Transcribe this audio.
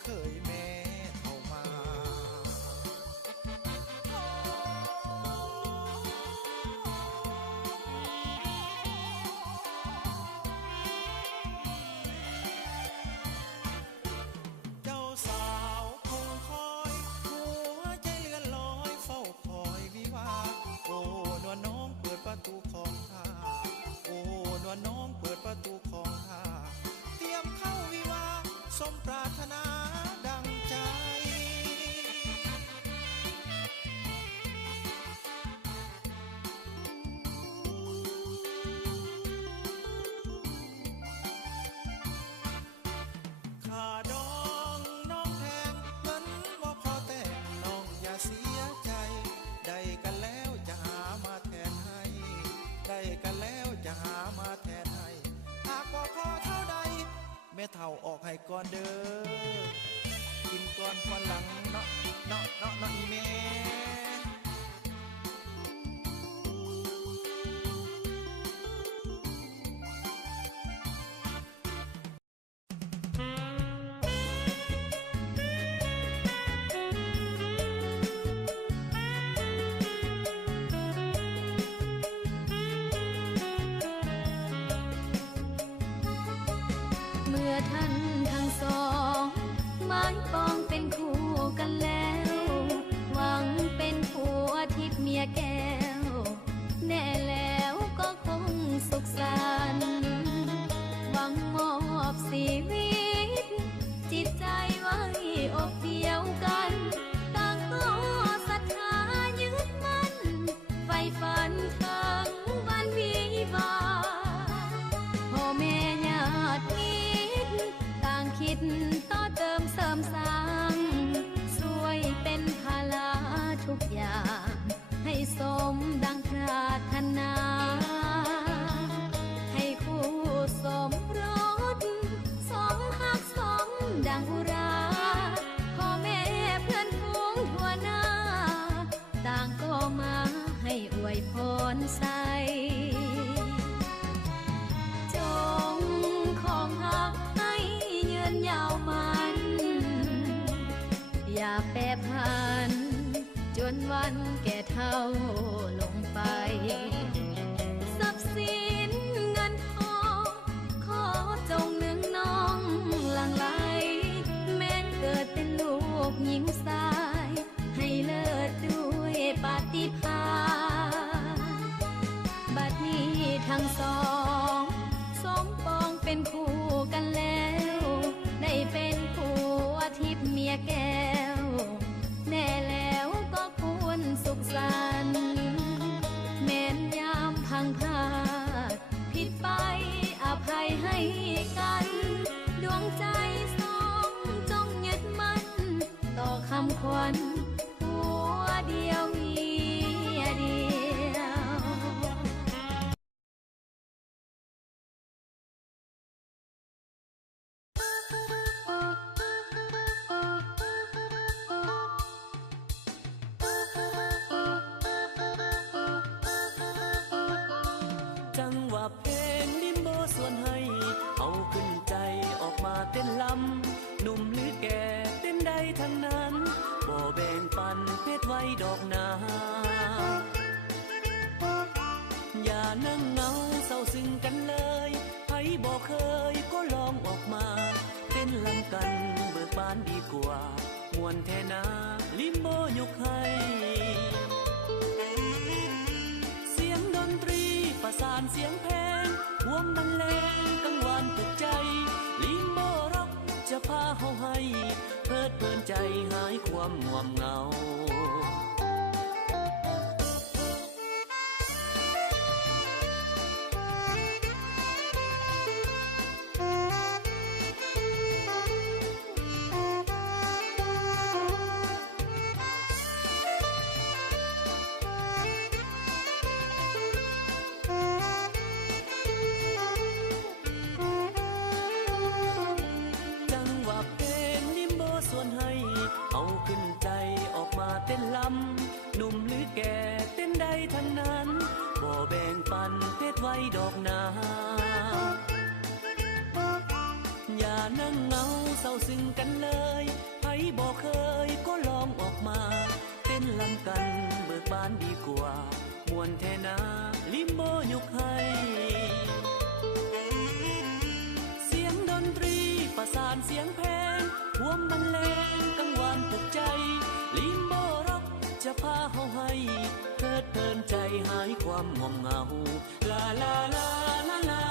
เคยแม่เท่ามาเจ้าสาวคงคอยหัวใจเลื่อนลอยเฝ้าคอยวิวาโอ้นวลน้องเปิดประตูของท่าโอ้นวลน้องเปิดประตูของท่าเตรียมเข้าวิวาสมปรารถนาดังใจข้าดองน้องแทงมันว่าพอแต่งน้องอย่าเสียใจได้กันแล้วจะหามาแทนให้ได้กันแล้วจะหามาแทนให้หากว่าพอเท่าใดแม่เท่าออกให้ก่อนเด้อกินก่อนวันหลังเนาะเนาะเนาะเนาะอีแม่เมื่อท่านทั้งสองหมายปองเป็นคู่กันแล้วหวังเป็นผัวทิพย์เมียแก้วแน่แล้วก็คงสุขสันต์หวังมอบชีวิตจิตใจไว้อกเดียวกันต่างก็ศรัทธายึดมั่นไฟฝันถึงวันวิวาพ่อแม่ญาติต่างคิดต่อเติมเสริมสร้างช่วยเป็นภาระทุกอย่างให้สมดังปรารถนาให้คู่สมรสสมหักสมดังอุราพ่อแม่เพื่อนพ้องทั่วหน้าต่างก็มาให้อวยพรใส่จงของหักยาวมันอย่าแปรผันจนวันแก่เฒ่าลงไปทรัพย์สินเงินทองขอจงนึงน้องหลั่งไหลแม้นเกิดเป็นลูกหญิงชายให้เลิศด้วยปาฏิภาณบัดนี้ทั้งสองสมปองเป็นคู่กันแล้วได้เป็นผัวทิพย์เมียแก้วแน่แล้วก็ควรสุขสันต์แม้นยามพังพลาดผิดไปอภัยให้กันดวงใจสองจงยึดมั่นต่อคำขวัญผัวเดียวเมียเดียว ต้นลำหนุ่มหรือแก่เต้นใดทั้งนั้นบ่แบ่งปันเพศไว้ดอกนาอย่านั่งเงาเศร้าซึ้งกันเลยไผบ่เคยก็ลองออกมาเต้นลำกันเบิกบานดีกว่ามวนแท่นาลิมโบยกให้เสียงดนตรีประสานเสียงเพลงวงบรรเลงกังวานปลุกใจลิมโบร็อกจะพาเฮาให้เพลิดเพลินใจหายความง่วงเหงาเต้นลำหนุ่มหรือแก่เต้นใดทั้งนั้นบ่แบ่งปันเพศไว้ดอกนาอย่านั่งเงาเศร้าซึ้งกันเลย บ่เคยก็ลองออกมาเต้นลำกันเบิกบานดีกว่ามวนแทนาลิมโบยกให้เสียงดนตรีประสานเสียงเพลงรวมบรรเลงกังวานปลุกใจลิมโบร็อกจะพาเฮาให้เพลิดเพลินใจหายความงอมเหงาลาลาลาลาลา